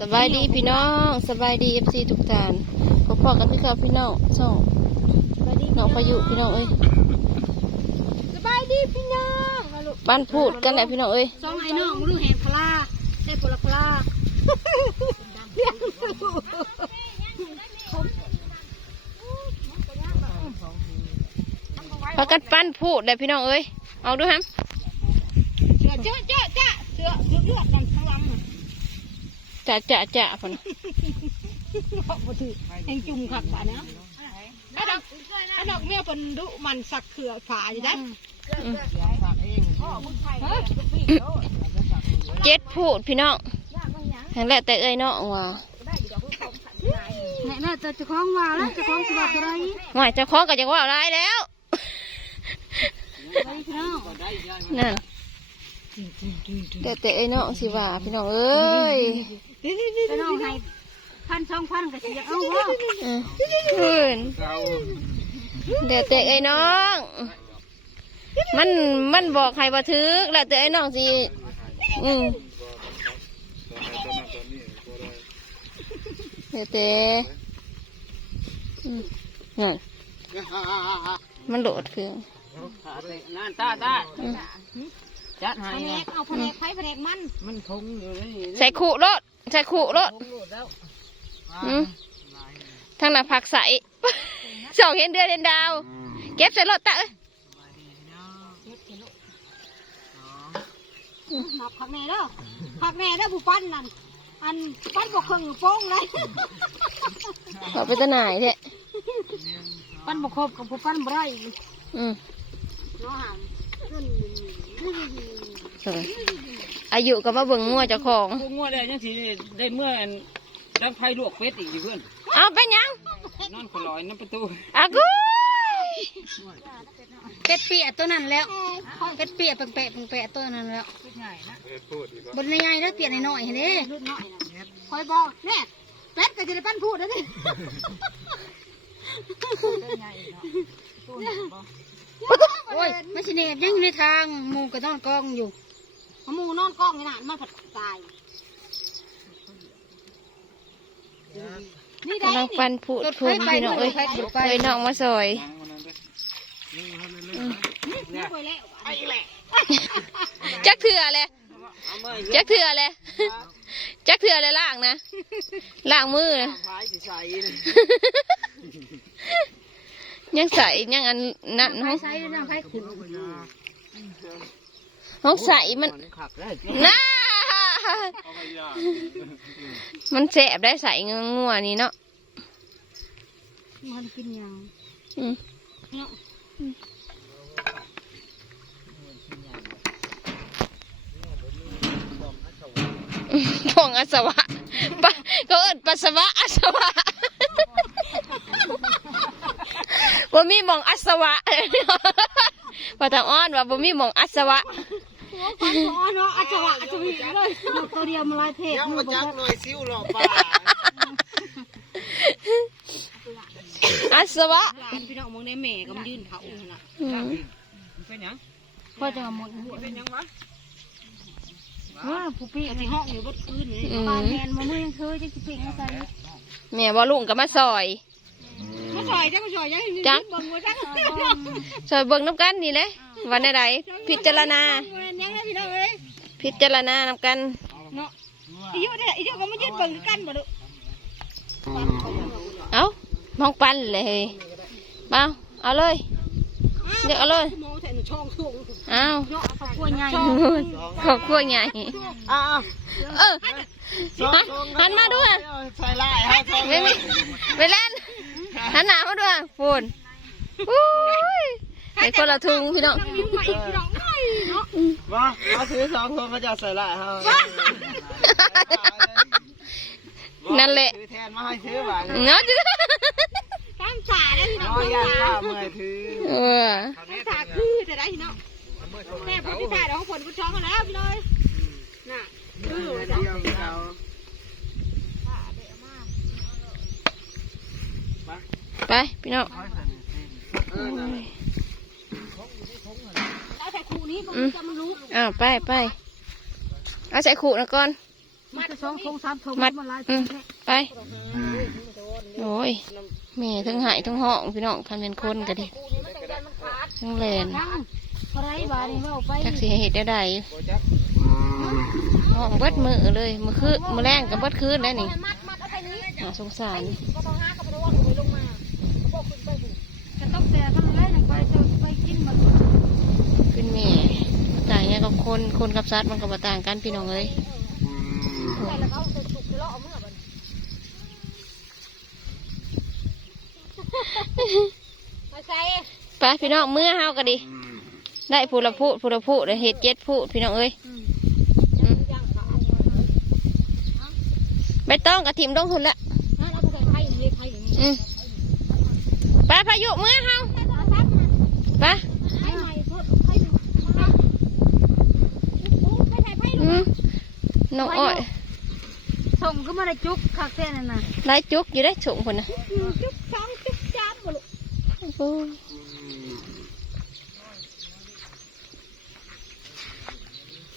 สบายดีพี่น้องสบายดีเอฟซีทุกท่านพบๆกันพี่ครับพี่น้องส่องน้องพายุพี่น้องเอ้ยสบายดีพี่น้องเอาลูกบ้านพูดกันแหละพี่น้องเอ้ยสองไอ้น้องลูกแหงพลาได้ปลาพลาเลี้ยงลูกพากันปั้นพูดแหละพี่น้องเอ้ยเอาดูฮะเสือเจ้าเจ้าเจ้าเสือเลือด จะจะจะพอนะเพราะบ่ถือแหงจุ่มขักป่าเนาะไอ้ดอกไอ้ดอกเมียเป็นดุมันสักเขือฝาอยู่ได้อืมฮะเจ็ดพูดพี่น้องแห่งแรกแต่เอ้ยเนาะว่าแม่น่าจะจะคล้องว่าแล้วจะคล้องสวัสดิ์อะไรหมายเจะคล้าของกับจะว่าร้ายแล้วไปพี่น้องนั่น แต่แต่เอ้ยเนาะสิว่าพี่น้องเอ้ยไอ้น้องให้พันสองพันก็สิเอาบ่อืนเดี๋ยวแต่เอ้ยน้อง มันมันบอกใครบ่ถึกแล้วแต่ไอ้น้องสิอืมเดี๋ยวแต่อืมนั่นมันโหลดเครื่องนั่นตาตา จัดให้แผนนะกเอาแผนกไผแผนกมันมันทงอยู่นี่ใส่ขู่รถใส่ขู่รถทงหลุดแล้วอืมทางหน้าผักใสสองเห็นเดือนเห็นดาว เก็บใส่รถตะเอ้ยนับผักแม่เด้อผักแม่เด้อผู้ปั้นนั่นอันปั้นบ่ครึ่งโป้งเลยเอาไปตะหน่ายเถอะปั้นบ่ครบกับผู้ปั้นบ่ได้อืมเนาะหามขึ้น เอออายุก็มาเบิ่งงัวเจ้าของ พวกงัวได้ยังสิได้เมื่ออันดังไฟลวกเป็ดอีกดิเพื่อนเอาไปยังนอนขลอยน้ำประตูอากูเป็ดเปียตัวนั้นแล้วเป็ดเปียแปะๆแปะๆตัวนั้นแล้วบนใหญ่ๆแล้วเปียน้อยๆเห็นดิคอยบอกแน่เป็ดก็จะได้ปั้นพูดแล้วนี่ โอ้ยไม่ใช่เนบยังอยู่ในทางหมูก็นอนกองอยู่หมูนอนกองอยู่นานมันผัดตายนี่ได้กำลังปันผุดผุดพี่น้องเอ้ยเอ้ยน้องมาซอยนี่ไปแล้วจักเถื่อเลยจักเถื่อเลยจักเถื่อเลยล่างนะล่างมือนะพา ยสิใส่ยังใส่ยังอันนั่นไฟห้องใส่น้ำไฟขุ่นห้องใส่มันขับได้น่ามันแสบได้ใส่งัวนี่เนาะมันกินยังอืมเนาะพองอาสวะปะเขาเอิ้นปัสสาวะอาสวะ บ่มีหมองอาสวะว่าทางอ้อนว่าบ่มีหมองอาสวะฟันคอเนาะอาจจะวะอาจจะมีเลยนกตัวเดียวมาลายเพศยังมาจักหน่อยซิ้วหล่อปลาอาสวะหลานพี่น้องมองในแม่ก็มันยืนเขาอยู่น่ะอืมเป็นยังพ่อจะหมดเป็นยังวะว่าผู้พี่ในห้องอยู่บนคืนนี่ปานแมนมาเมื่อยังเคยจะสิเพ่งกันแม่บ่ลุงก็มาซอย มาซอยจ้ามาซอยจ้าจักบังบัจักซอยเบิ่งน้ำกันนี่แหละวันใดๆพิจารณายังไงพี่น้องเอ้ยพิจารณานำกัน เนาะอียุเนี่ยอียุก็มายืนเบิ่งกันบ่ดูเอามองปันเลยเฮ้ยมาเอาเลยเดี๋ยวเอาเลยมองแต่หนูช่องทุ่งเอาเนาะเขากลัวใหญ่ขอบคุณใหญ่อ้าวเออหันหันมาด้วยใส่ลายฮะไม่ไม่ไม่เล่น หันหน้ามาด้วยฝุ่นอุ้ยไอ้คนละทุงพี่น้องยิ้มใหม่พี่น้องหน่อยเนาะมาเอาถือสองคนมาจะใส่ลายฮะนั่นแหละถือแทนมาให้ถือหวานเนาะตามสาได้พี่น้องน้อยตามยาสาข้าเมื่อยถือเออตามสาคือจะได้พี่น้องแม่พูดที่ถ่ายของผลผู้ช่องกันแล้วพี่น้อยน่ะคือเดียวเราไปพี่น้องแล้วแต่ครูนี้มันจะมันรู้อ้าวไปไปเอาใส่ขู่นะก่อนมัดสองทงสามทงมัดมาลายอืมไปโอ้ยแม่ทั้งหายทั้งห้องพี่น้องคันเป็นคนก็ดิทั้งแลนทั้งเท่าไรบาทนี่ว่าเอาไปจักสิให้เห็ดได้ใดห้องเบิดมือเลยมือคือมือแรงกับเบิดคืนแล้วนี่มัดมัดเอาไปนี้น่าสงสาร คนคนกับสัตว์มันก็บ่ต่างกันพี่น้องเอ้ยไปแล้วเขาจะสุกจะเลาะเอาเมื่อบันมาใส่ไปพี่น้องมือเฮาก็ดิได้ผู้ละผู้ผู้ละผู้ได้เห็ดเจ็ดผู้พี่น้องเอ้ยอืมใบตองกับทิมลงทุนละนั่นเอาไปใส่ไข่นี่ไข่นี่อืมไปพายุมือเฮาไปไข่ใหม่ทอดไข่หนึ่งไม่ใช่ไข่ อืม น้องอ้อยส่งก็มาได้จุกคักแท้นั่นน่ะไล่จุกอยู่ได้สูงคนนะจุกสองจุกสามบ่ลูกโอ้ย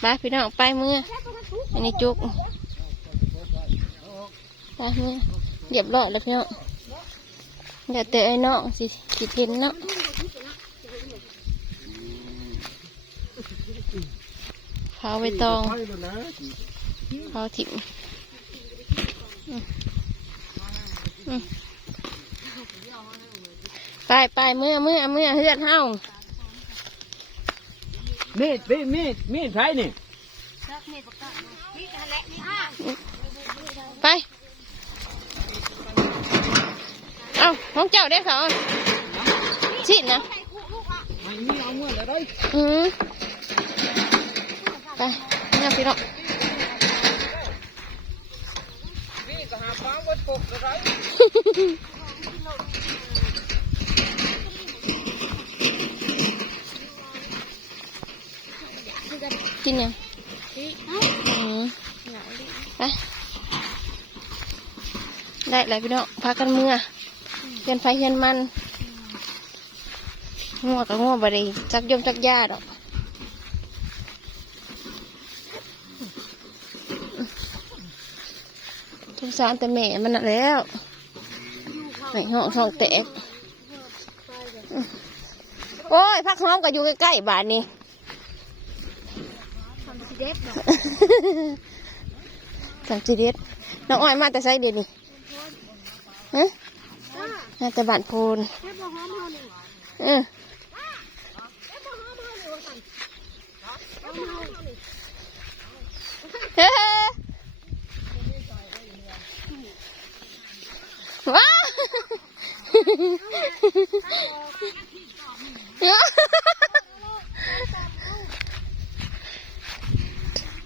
ไปพี่น้องไปมืออันนี้จุกไปมือเรียบร้อยแล้วพี่น้องเดี๋ยวเตะไอ้น้องสิสิเห็นเนาะ ขาไปตองเขาถิ่มอืมอืมไปไปเมื่อเมื่อเมื่อเฮือนเฮามีดมีดมีดมีดไผนี่นี่นั่นแหละนี่อะไป เอาของเจ้าได้เขาชิดนะมันมีเอาเมื่อแล้ว ไปเนี่ยพี่น้องนี่ก็หาปลาวัดปกแล้วได้กินยังอืมไปได้เลยพี่น้องพากันเมื่อเฮียนไฟเฮียนมันงัวกับงัวบไดีจักยมจักยาดอกทุก สารแต่แม่มันน่ะแล้วไอ้ห้องท้องแตกอืมโอ้ยพักห้องก็อยู่ใกล้ๆบ้านนี้ทำสิเด็ดดอกสามสิเด็ดน้องอ้อยมาแต่ไซเดียวนี่ฮะมาแต่บ้านโพนแค่บ่หอมเฮานี่เออเฮ้ ว้าว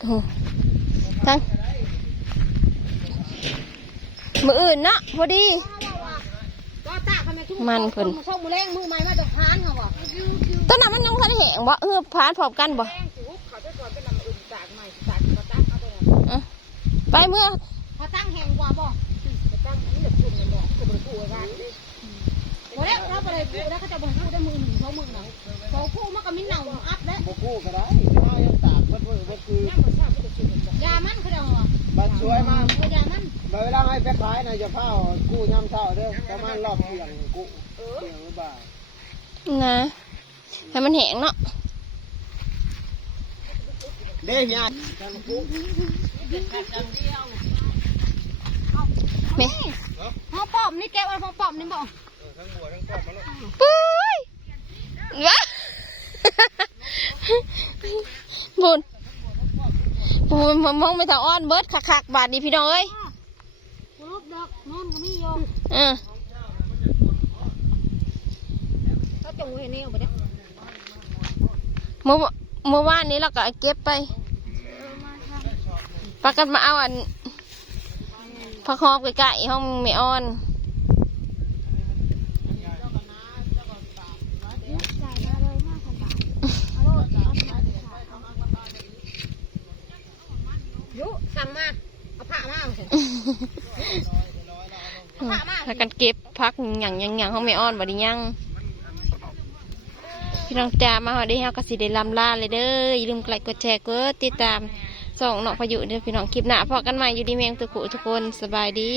โอ้ทั้งมืออื่นเนาะพอดีก็ตาทำไมทุกมันเพิ่นมือส่งมือแรงมือไม้มาจากพานเขาอะต้นน้ำมันยังทันแห้งบ่เออพานพร้อมกันบ่อะไปเมื่อพอตั้งแหงกว่าบ่ ตั้งอันนี้แบบคุณเนี่ยบอกก็บ่ได้พูดว่าบ่ได้ถ้าบ่ได้พูดแล้วเขาจะบ่ให้พูดได้มือหนึ่งสองมือหนึ่งสองคู่มันก็มีเน่าอัพแล้วบ่กู้ก็ได้มายังตากเพิ่นเพิ่นบ่คือยามันเขาเดาอะบัดช่วยมายามันเวลาให้ไปขายนะอย่าเฝ้ากู้ยามเช้าเด้อประมาณรอบเที่ยงกู้เที่ยงหรือบ่ายนะให้มันแห้งเนาะเด้ยายจังกู้ แม่หอปอมนี่แกว่าหอปอมนี่บ่ปุ้ยว้าบุญบุญมองไม่ถาอ้อนเบิดคักๆบาดดีพี่น้องเอ้ยรูปดอกนอนก็มีโยเออเขาจงไว้แนวบ่ได้เมื่อเมื่อวานนี้เราก็เก็บไปปากันมาเอาอัน พักหอมใกล้ๆห้องแม่อ้อนยุสั่งมา เอาผ้ามาเอาสิพากันเก็บพักหยังหยังหยังห้องไม่อ้อนบไดิยังพี่น้องจ้ามาหอได้เฮาก็สิได้ลำลาเลยเด้ออย่าลืมกดไลค์กดแชร์กดติดตาม ส่องเนาะพายุเด้อพี่น้องคลิปหน้าพอกันใหม่อยู่ดีเมียงตุกุทุกคนสบายดี